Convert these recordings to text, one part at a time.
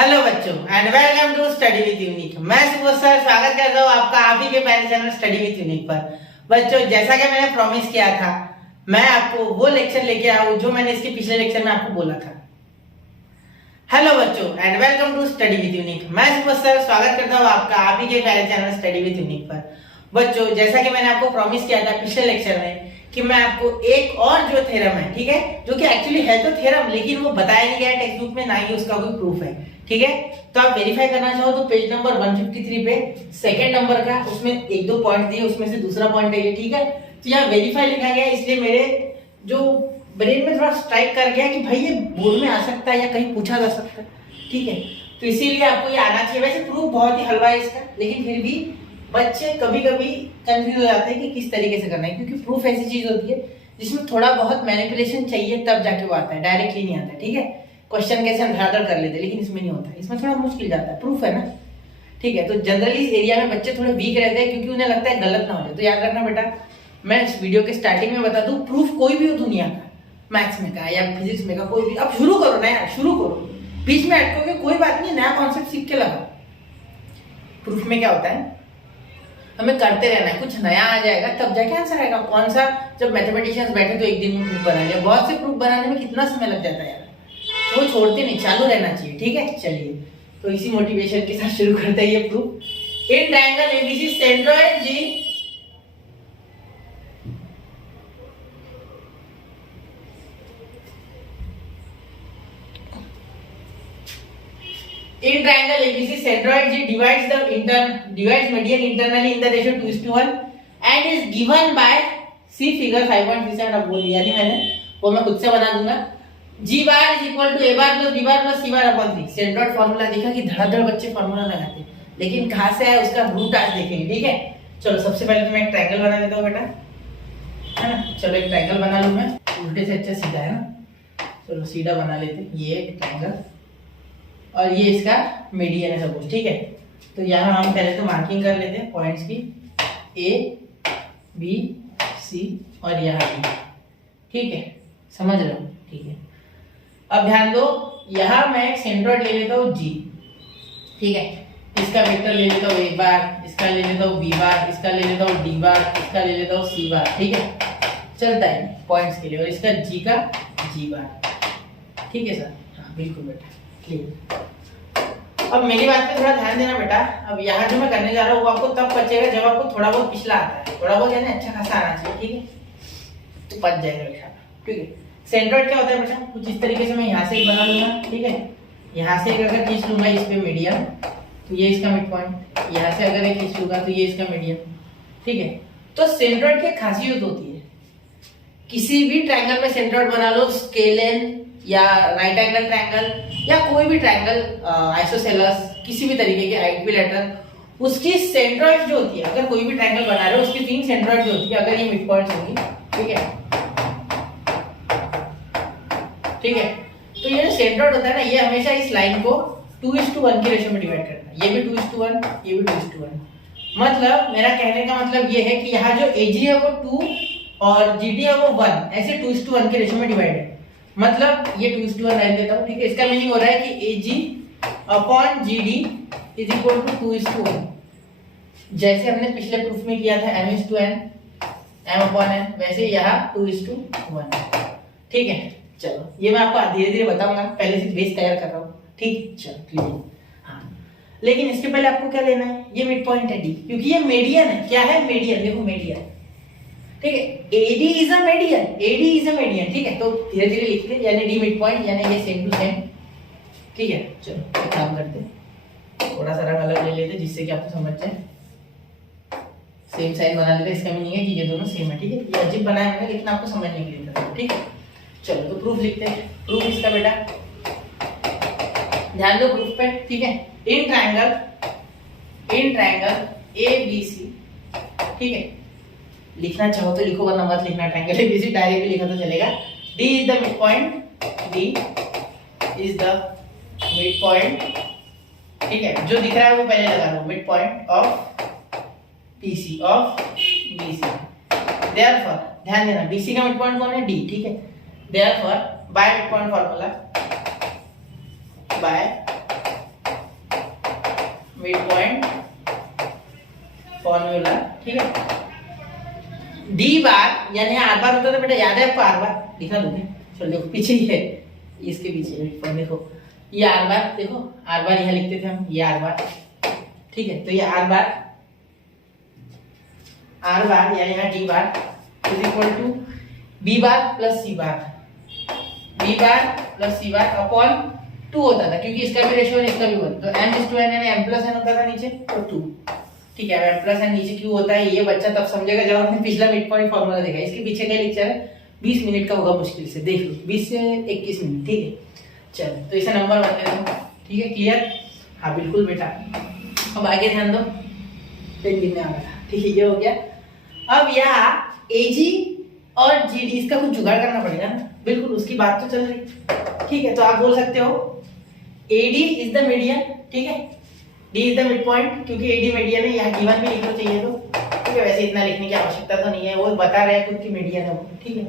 Hello बच्चों and welcome to study with unique. मैं Subodh sir स्वागत करता हूँ आपका आप ही के पहले चैनल स्टडी विद यूनिक पर। बच्चों जैसा कि मैंने प्रॉमिस किया था मैं आपको वो लेक्चर लेके आया हूँ जो मैंने इसके पिछले लेक्चर में आपको बोला था। हेलो बच्चों and welcome to study with unique. मैं सुबोध सर स्वागत करता हूँ आपका आप ही के पहले चैनल स्टडी विद यूनिक पर। बच्चों जैसा कि मैंने आपको प्रॉमिस किया था पिछले लेक्चर में कि मैं आपको एक और जो थ्योरम है, ठीक है, जो कि एक्चुअली है तो थ्योरम लेकिन वो बताया नहीं गया टेक्स्ट बुक में, ना ही उसका कोई प्रूफ है, ठीक है। तो आप वेरीफाई करना चाहो तो पेज नंबर 153 पे सेकंड नंबर का उसमें एक दो पॉइंट दिए, उसमें से दूसरा पॉइंट है ये, ठीक है। तो यहाँ वेरीफाई लिखा गया इसलिए मेरे जो ब्रेन में थोड़ा स्ट्राइक कर गया कि भाई ये बोर्ड में आ सकता है या कहीं पूछा जा सकता है, ठीक है। तो इसीलिए आपको ये आना चाहिए। वैसे प्रूफ बहुत ही हलवा है इसका, लेकिन फिर भी बच्चे कभी कभी कंफ्यूज हो जाते हैं कि किस तरीके से करना है, क्योंकि प्रूफ ऐसी चीज होती है जिसमें थोड़ा बहुत मैनिपुलेशन चाहिए तब जाके वो आता है, डायरेक्टली नहीं आता है, ठीक है। क्वेश्चन कैसे हम धड़ाधड़ कर लेते हैं लेकिन इसमें नहीं होता है, इसमें थोड़ा मुश्किल जाता है, प्रूफ है ना, ठीक है। तो जनरली इस एरिया में बच्चे थोड़े वीक रहते हैं क्योंकि उन्हें लगता है गलत ना हो जाए। तो याद रखना बेटा, मैं इस वीडियो के स्टार्टिंग में बता दूं, प्रूफ कोई भी हो दुनिया का, मैथ्स में का या फिजिक्स में का, कोई भी, अब शुरू करो ना यार, शुरू करो, बीच में अटकोगे कोई बात नहीं, नया कॉन्सेप्ट सीख के लगा। प्रूफ में क्या होता है, हमें करते रहना है, कुछ नया आ जाएगा तब जाके आंसर आएगा। कौन सा, जब मैथमेटिशियंस बैठे तो एक दिन में प्रूफ बना लिया, बहुत से प्रूफ बनाने में कितना समय लग जाता है यार, तो वो छोड़ते नहीं, चालू रहना चाहिए, ठीक है। चलिए तो इसी मोटिवेशन के साथ शुरू करते हैं ये proof. In triangle ABC centroid G in triangle ABC centroid G divides median internally in the ratio 2:1 and is given by C figure 5.37। अब बोल दिया नहीं मैंने, वो मैं खुद से बना दूंगा। G bar is equal to A bar plus B bar plus C bar upon 3। Centroid formula देखा कि धड़ाधड़ बच्चे फार्मूला लगाते, लेकिन कहाँ से है उसका रूट आज देखेंगे, ठीक है। चलो सबसे पहले तो मैं एक ट्रायंगल बना लेता हूँ बेटा, है ना। चलो एक ट्रायंगल बना लूँ मैं, उल्टे से अच्छा सीधा है ना। चलो सीधा बना लेते, ये एक ट्रायंगल और ये इसका मीडियन है सपोज, ठीक है। तो यहाँ हम पहले तो मार्किंग कर लेते हैं पॉइंट्स की, ए बी सी और यहाँ बी, ठीक है, समझ रहे हो, ठीक है। अब ध्यान दो, यहाँ मैं एक सेंट्रोइड ले लेता हूँ जी, ठीक है। इसका वेक्टर ले लेता हूँ ए बार, इसका ले लेता हूँ बी बार, इसका ले लेता हूँ डी बार, इसका ले लेता हूँ सी बार, ठीक है, चलता है पॉइंट्स के लिए। और इसका जी का जी बार, ठीक है सर, हाँ बिल्कुल बेटा, क्लियर। अब मेरी बात पे थोड़ा ध्यान देना बेटा। अब यहाँ जो मैं करने जा रहा हूँ वो आपको तब पचेगा जब आपको थोड़ा बहुत पिछला आता है, थोड़ा बहुत यानी अच्छा खासा आना चाहिए, ठीक है, तो पच जाएगा बेटा, ठीक है। सेंट्रोइड क्या होता है बेटा, कुछ इस तरीके से मैं यहाँ से बना लूंगा, ठीक है। यहाँ से अगर खींच लूंगा इस पे मीडियम, तो ये इसका मिड पॉइंट, यहाँ से अगर खींच लूंगा तो ये इसका मीडियम, ठीक है। तो सेंट्रोइड की खासियत होती है, किसी भी ट्रायंगल में सेंट्रोइड बना लो, स्केलेन या राइट एंगल ट्रायंगल या कोई भी ट्रायंगल, आइसोसेलेस, किसी भी तरीके के इक्विलैटरल, उसकी सेंट्रोइड जो होती है, अगर कोई भी ट्रायंगल बना रहे हो उसकी तीन सेंट्रोइड जो होती है, अगर ये मिड पॉइंट्स होगी, ठीक है, ठीक है। तो ये जो सेंट्रोइड होता है ना, ये हमेशा इस लाइन को 2:1 की रेशियो में डिवाइड करता है, ये भी 2:1, ये भी 2:1। मतलब मेरा कहने का मतलब ये है कि यहाँ जो AG है वो 2 और GD है वो 1, ऐसे 2:1 की रेशियो में डिवाइड है। मतलब ये 2:1 रहने देता हूँ, ठीक है। इसका मीनिंग हो रहा है कि AG upon GD is equal to 2:1। जैसे हमने पिछले प्रूफ में किया था M:n M अपॉन n, वैसे यहाँ 2:1, ठीक है। चलो ये मैं आपको धीरे धीरे बताऊंगा, पहले से बेस तैयार कर रहा हूँ, ठीक। चलो क्लियर, हाँ। लेकिन इसके पहले आपको क्या लेना है, ये मिड पॉइंट है D, क्योंकि ये मीडियन है। क्या है, मीडियन, देखो मीडियन, ठीक है। AD is a median, AD is a median, ठीक है। तो धीरे धीरे लिखते हैं, यानी D मिड पॉइंट, यानी ये सेम टू सेम, ठीक है। चलो एक काम करते हैं, थोड़ा सा रंग अलग ले लेते हैं जिससे कि आपको समझ जाए। सेम साइन बना लेते हैं, इसका मीनिंग है कि ये दोनों सेम है, ठीक है। ये अजीब बनाया मैंने लेकिन आपको समझने के लिए था, ठीक है। चलो तो प्रूफ लिखते हैं। प्रूफ इसका बेटा ध्यान दो प्रूफ पे, ठीक है। इन ट्रायंगल ABC, ठीक है, लिखना चाहो तो लिखो वरना मत लिखना, ट्रायंगल ABC डायरेक्टली लिखा तो चलेगा। D is the mid point, D is the mid point, ठीक है। जो दिख रहा है वो पहले लगा लो, mid point of PC of BC। Therefore ध्यान देना, BC का मिड पॉइंट कौन है, D, ठीक है। Therefore by mid point formula, by mid point formula, ठीक है। डी बार यानी आर बार होता था बेटा, याद है आपको आर बार? दिखा दूंगी, चलो देखो पीछे ही है, इसके पीछे मिड पॉइंट देखो, ये आर बार, देखो आर बार यहाँ लिखते थे हम, ये आर बार, ठीक है। तो ये आर बार यानी यहाँ D bar is equal to B bar plus C bar, B bar plus C bar upon 2 होता था, क्योंकि इसका भी रेशियो है इसका भी होता, तो m/n यानी m+n होता था नीचे, तो 2, ठीक है। m+n नीचे क्यों होता है ये बच्चा तब समझेगा जब आपने पिछला मिड पॉइंट फार्मूला देखा। इसके पीछे का लेक्चर है, 20 मिनट का होगा मुश्किल से, देख लो 20 से 21 मिनट, ठीक है। चलो तो इसे नंबर बता देना, ठीक है, क्लियर? हाँ बिल्कुल बेटा। अब आगे ध्यान दो, पेन गिनने वाला था, ठीक है, ये हो गया। अब यहाँ AG और GD इसका कुछ जुगाड़ करना पड़ेगा ना, बिल्कुल उसकी बात तो चल रही, ठीक है। तो आप बोल सकते हो AD इज द मीडियन, ठीक है, D is the mid point, क्योंकि AD मीडियन है, यहाँ गिवन भी लिखना चाहिए तो, ठीक है। वैसे इतना लिखने की आवश्यकता तो नहीं है, वो बता रहे हैं खुद की मीडियन है वो, ठीक है।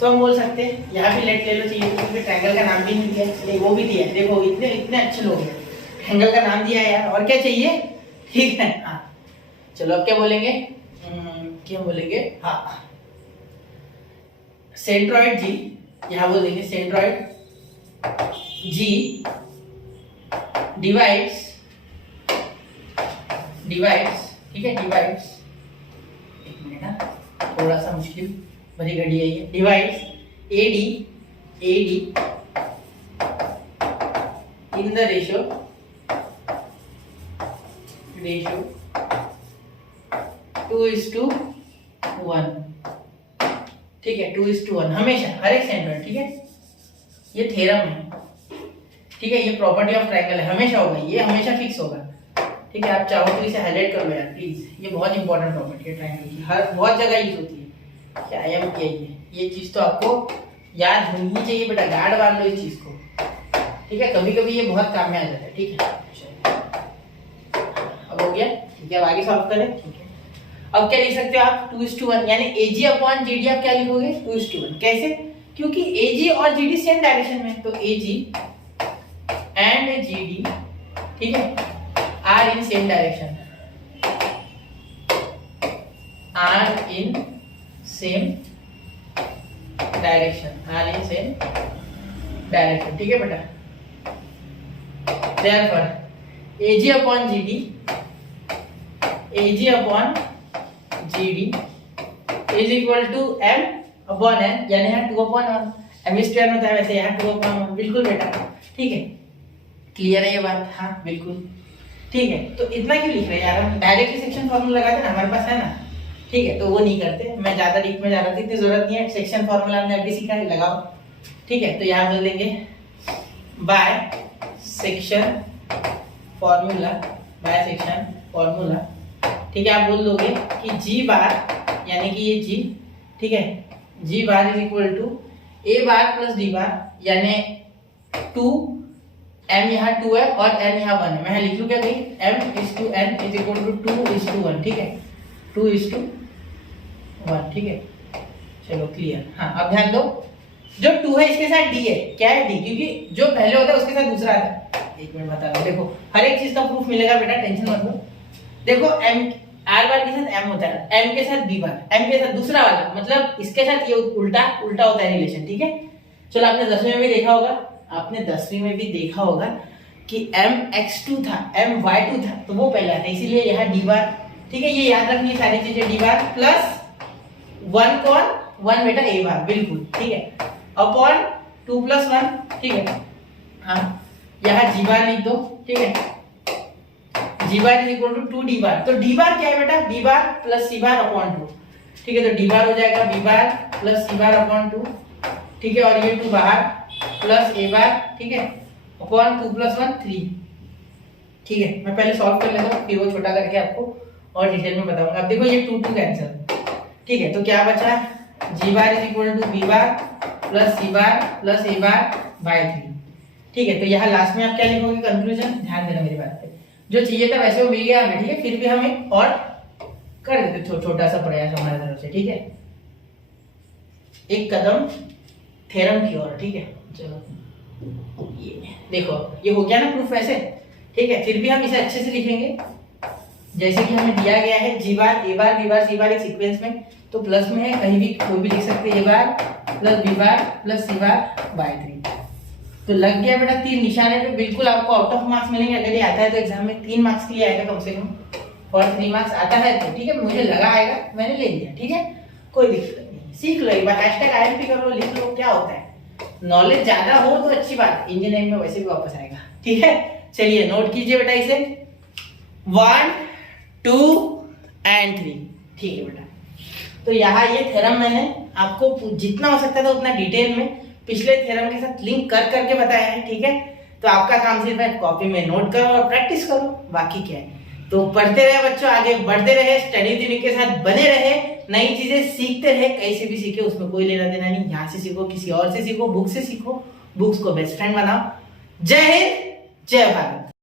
तो हम बोल सकते हैं यहाँ भी लेट ले लो चाहिए, क्योंकि ट्रायंगल का नाम भी नहीं दिया, नहीं वो भी दिया है, देखो इतने इतने अच्छे लोग हैं, ट्रायंगल का नाम दिया है यार, और क्या चाहिए, ठीक है। हाँ चलो अब क्या बोलेंगे, क्या बोलेंगे, हाँ सेंट्रॉइड G, यहाँ बोल देंगे सेंट्रॉइड G डिवाइड्स, ठीक है, डिवाइड्स, एक मिनट ना, थोड़ा सा मुश्किल भरी घड़ी है ये, divides AD in the ratio 2:1, ठीक है, 2:1 हमेशा, हर एक सेंट्रॉइड, ठीक है। ये थ्योरम है, ठीक है, ये प्रॉपर्टी ऑफ ट्रायंगल है, हमेशा होगा, ये हमेशा फिक्स होगा, ठीक है। आप चाहो तो इसे हाईलाइट कर लो यार प्लीज, ये बहुत इंपॉर्टेंट प्रॉपर्टी है ट्रायंगल की, हर बहुत जगह यूज होती है, क्या आयाम क्या ये चीज तो आपको याद होनी चाहिए बेटा, गार्ड बांध लो इस चीज को, ठीक है, कभी कभी ये बहुत काम में आ जाता है, ठीक है। अब हो गया, ठीक है, अब आगे सॉल्व करें, ठीक है। अब क्या लिख सकते हो आप, 2:1 यानी AG अपॉन GD आप क्या लिखोगे, 2:1, कैसे? क्योंकि AG और GD सेम डायरेक्शन में, तो AG एंड GD, ठीक है, are in same direction, are in same direction, ठीक है बेटा। therefore AG upon GD is equal to m upon n, यानी यहाँ 2/1, m² होता है वैसे, यहाँ 2/1, बिल्कुल बेटा, ठीक है, क्लियर है ये बात? हाँ बिल्कुल, ठीक है। तो इतना क्यों लिख रहे हैं यार, हम डायरेक्टली सेक्शन फार्मूला लगाते ना, हमारे पास है ना, ठीक है, तो वो नहीं करते, मैं ज्यादा डीप में जा रहा था, इतनी जरूरत नहीं है, सेक्शन फार्मूला हमने अभी सीखा है, लगाओ, ठीक है। तो यहाँ बोल देंगे बाय सेक्शन फार्मूला, ठीक है। आप बोल दोगे कि G बार यानी कि ये G, ठीक है, G bar is equal to A bar plus D bar, यानी 2, m यहाँ 2 है और n यहाँ 1 है, मैं लिख लूँ क्या कहीं, m/n इज इक्वल टू 2:1, ठीक है, 2:1, ठीक है। चलो क्लियर। हाँ अब ध्यान दो, जो 2 है इसके साथ D है, क्या है D, क्योंकि जो पहले होता है उसके साथ दूसरा आता है, एक मिनट बता रहा हूँ, देखो हर एक चीज का प्रूफ मिलेगा बेटा, टेंशन मत लो। देखो m R बार के साथ m होता है, m के साथ B बार, m के साथ दूसरा वाला, मतलब इसके साथ ये उल्टा होता है रिलेशन, ठीक है। चलो आपने 10वीं में भी देखा होगा कि mx2 था, my2 था, तो वो पहला था, इसीलिए यहाँ D बार, ठीक है, ये याद रखनी है सारी चीजें, D बार प्लस 1 बेटा A बार, बिल्कुल ठीक है, अपॉन 2 + 1, ठीक है। हाँ यहाँ G बार लिख दो, ठीक है, G bar is equal to 2D bar, तो D बार क्या है बेटा, B bar plus C bar upon 2, ठीक है, तो D बार हो जाएगा B bar plus C bar upon 2, ठीक है, और ये 2 बाहर प्लस A बार, ठीक है, अपॉन 2 + 1 3, ठीक है। मैं पहले सॉल्व कर लेता हूँ, फिर वो छोटा करके आपको और डिटेल में बताऊंगा। अब देखो ये 2 कैंसिल, ठीक है, तो क्या बचा, G bar is equal to B bar plus C bar plus A bar by 3, ठीक है। तो यहाँ लास्ट में आप क्या लिखोगे, कंक्लूजन, ध्यान देना मेरी बात पे, जो चाहिए था वैसे वो मिल गया हमें, ठीक है, फिर भी हमें और कर देते छोटा सा प्रयास हमारी तरफ से, ठीक है, एक कदम थ्योरम की ओर, ठीक है। चलो ये देखो, ये हो गया ना प्रूफ, वैसे ठीक है, फिर भी हम इसे अच्छे से लिखेंगे जैसे कि हमें दिया गया है जी बार ए बार बी बार सी बार एक सीक्वेंस में, तो प्लस में है, कहीं भी कोई भी लिख सकते हैं, ए बार plus B bar plus C bar by 3। तो लग गया बेटा 3 निशाने पे, बिल्कुल आपको आउट ऑफ मार्क्स मिलेंगे। अगर ये आता है तो एग्जाम में 3 मार्क्स के लिए आएगा कम से कम, और 3 मार्क्स आता है तो ठीक है, मुझे लगा आएगा, मैंने ले लिया, ठीक है, कोई दिक्कत नहीं। सीख लो एक बार, #IMP कर लो, लिख लो, क्या होता है। नॉलेज ज्यादा हो तो अच्छी बात, इंजीनियरिंग में वैसे भी वापस आएगा, ठीक है। चलिए नोट कीजिए बेटा इसे, 1 2 एंड 3, ठीक है बेटा। तो यहाँ ये थ्योरम मैंने आपको जितना हो सकता था उतना डिटेल में पिछले थ्योरम के साथ लिंक कर करके बताया है, ठीक है। तो आपका काम सिर्फ है कॉपी में नोट करो और प्रैक्टिस करो, बाकी क्या है। तो पढ़ते रहे बच्चों, आगे बढ़ते रहे, स्टडी टीवी के साथ बने रहे, नई चीजें सीखते रहे, कहीं से भी सीखे उसमें कोई लेना देना नहीं। यहाँ से सीखो, किसी और से सीखो, बुक से सीखो, बुक्स को बेस्ट फ्रेंड बनाओ। जय हिंद, जय भारत।